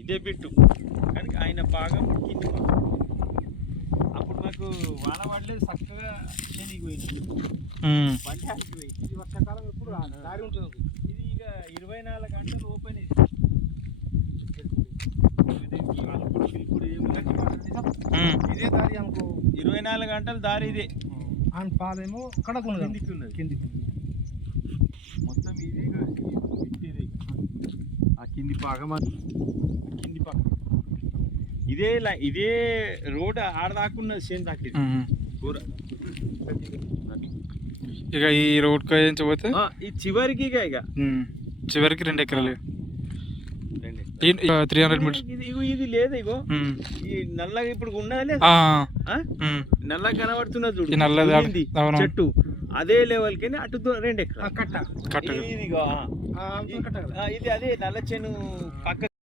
ఇదే బిట్టు కానీ ఆయన భాగం కింది భాగం. అప్పుడు మాకు వాన పడలేదు చక్కగా శనికి పోయింది బండి ఆగిపోయి. ఇది వర్షాకాలం ఎప్పుడు దారి ఉంటుంది. ఇది ఇక 24 గంటలు ఓపెన్ ఇది. ఇదే దారి అనుకో 24 గంటలు దారి ఇదే. ఆయన పాలేమో కడకు కిందికి ఉన్నది. కిందికి మొత్తం ఇది ఇది ఆ కింది భాగం కింది భాగం ఇదే ఇదే రోడ్ ఆడదాకున్నది చేను దాకా కూర. ఇక ఈ రోడ్ పోతే ఈ చివరికి ఇక చివరికి 2 ఎకరాలు 300 మీటర్స్. ఇది లేదు ఇగో ఈ నల్లగా ఇప్పుడు ఉన్నది లేదు నల్లగా కనబడుతున్నది చూడు ఈ నల్లది ఇది చెట్టు అదే లెవెల్ కి అటు 2 ఎకరాలు కట్ట ఇదిగో ఇది అదే నల్ల చేను పక్క